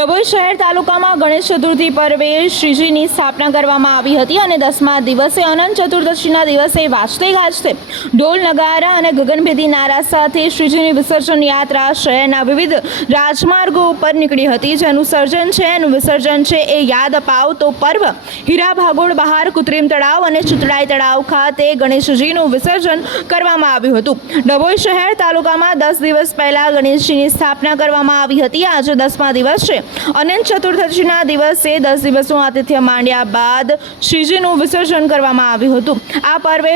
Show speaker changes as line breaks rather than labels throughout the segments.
ડભોઈ શહેર તાલુકામાં ગણેશ ચતુર્થી પર્વે શ્રીજીની સ્થાપના કરવામાં આવી હતી અને દસમા દિવસે અનંત ચતુર્દશીના દિવસે વાજતે ગાજતે ઢોલ, નગારા અને ગગનભેદી નારા સાથે શ્રીજીની વિસર્જન યાત્રા શહેરના વિવિધ રાજમાર્ગો ઉપર નીકળી હતી, જેનું સર્જન છે એનું વિસર્જન છે એ યાદ અપાવતો પર્વ. હીરા ભાગોળ, બહાર કૃત્રિમ તળાવ અને ચિતડાઈ તળાવ ખાતે ગણેશજીનું વિસર્જન કરવામાં આવ્યું હતું. ડભોઈ શહેર તાલુકામાં દસ દિવસ પહેલાં ગણેશજીની સ્થાપના કરવામાં આવી હતી. આજે દસમા દિવસ છે. અનંત ચતુર્દશીના દિવસે દસ દિવસનું આતિથ્ય માંડ્યા બાદ શ્રીજીનું વિસર્જન કરવામાં આવ્યું હતું. આ પર્વે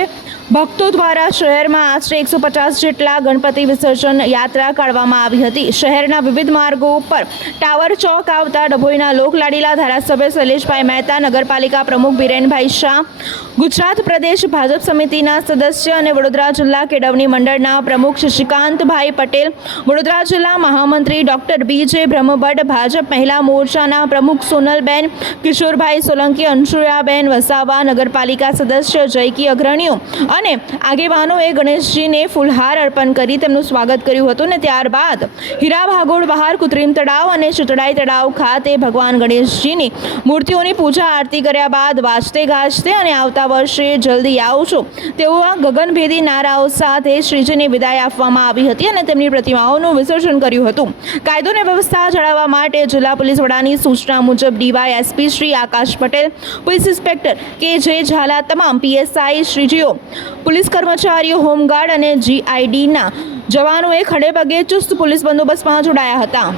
ભક્તો દ્વારા શહેરમાં આશરે એકસો પચાસ જેટલા ગણપતિ વિસર્જન યાત્રા કાઢવામાં આવી હતી. શહેરના વિવિધ માર્ગો ઉપર ટાવર ચોક આવતા ડભોઈના લોકલાડીલા ધારાસભ્ય શૈલેષભાઈ મહેતા, નગરપાલિકા પ્રમુખ બિરેનભાઈ શાહ, ગુજરાત પ્રદેશ ભાજપ સમિતિના સદસ્ય અને વડોદરા જિલ્લા કેળવણી મંડળના પ્રમુખ શશિકાંતભાઈ પટેલ, વડોદરા જિલ્લા મહામંત્રી ડોક્ટર બી જે બ્રહ્મભટ્ટ, ભાજપ મહિલા મોરચાના પ્રમુખ સોનલબેન, કિશોરભાઈ સોલંકી, અંશુયાબેન વસાવા, નગરપાલિકા સદસ્ય જયકી અગ્રણીઓ અને આગેવાનોએ ગણેશજીને ફૂલહાર અર્પણ કરી તેમનું સ્વાગત કર્યું હતું ને ત્યારબાદ હીરા ભાગોળ બહાર, કૃત્રિમ તળાવ અને ચૂંટડાઈ તળાવ ખાતે ભગવાન ગણેશજીની મૂર્તિઓની પૂજા આરતી કર્યા બાદ વાજતે ગાજતે અને આવતા વર્ષે જલ્દી આવશો તેવા ગગનભેદી નારાઓ સાથે શ્રીજીને વિદાય આપવામાં આવી હતી અને તેમની પ્રતિમાઓનું વિસર્જન કર્યું હતું. કાયદો અને વ્યવસ્થા જાળવવા માટે જિલ્લા પોલીસ વડાની સૂચના મુજબ DY SP Shri Akash Patel, police inspector K J Zala તમામ પીએસઆઈ શ્રીજીઓ પોલીસ કર્મચારીઓ હોમગાર્ડ અને જીઆઈડીના જવાનોએ ખડેપગે ચુસ્ત પોલીસ બંદોબસ્તમાં જોડાયા હતા.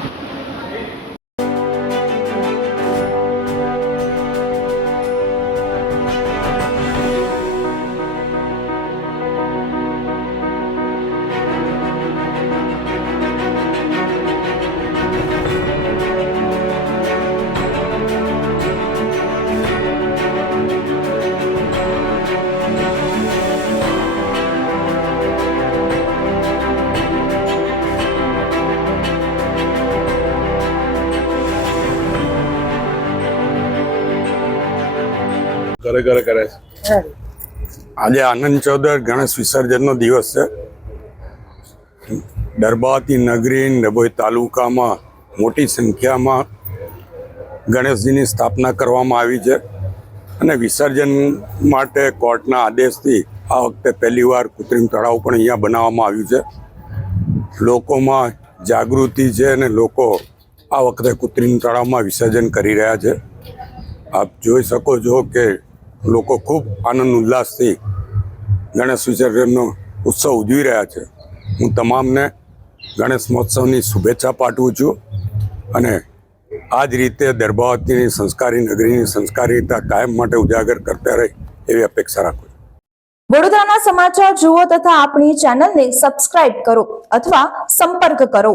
ઘરે ઘરે કરે છે.
આજે આનંદ ચૌદર ગણેશ વિસર્જનનો દિવસ છે. દરબાતી નગરી ડભોઈ તાલુકામાં મોટી સંખ્યામાં ગણેશજીની સ્થાપના કરવામાં આવી છે અને વિસર્જન માટે કોર્ટના આદેશથી આ વખતે પહેલીવાર કૃત્રિમ તળાવ પણ અહીંયા બનાવવામાં આવ્યું છે. લોકોમાં જાગૃતિ છે અને લોકો આ વખતે કૃત્રિમ તળાવમાં વિસર્જન કરી રહ્યા છે. આપ જોઈ શકો છો કે લોકો ખૂબ આનંદ ઉલ્લાસથી ગણેશ વિસર્જનનો ઉત્સવ ઉજવી રહ્યા છે. હું તમામને ગણેશ મહોત્સવની શુભેચ્છા પાઠવું છું અને આ જ રીતે દરબાવતીની સંસ્કારી નગરીની સંસ્કારીતા કાયમ માટે ઉજાગર કરતા રહે એવી અપેક્ષા રાખું
વડોદરાના સમાચાર જુઓ તથા આપણી ચેનલને સબસ્ક્રાઇબ કરો અથવા સંપર્ક કરો.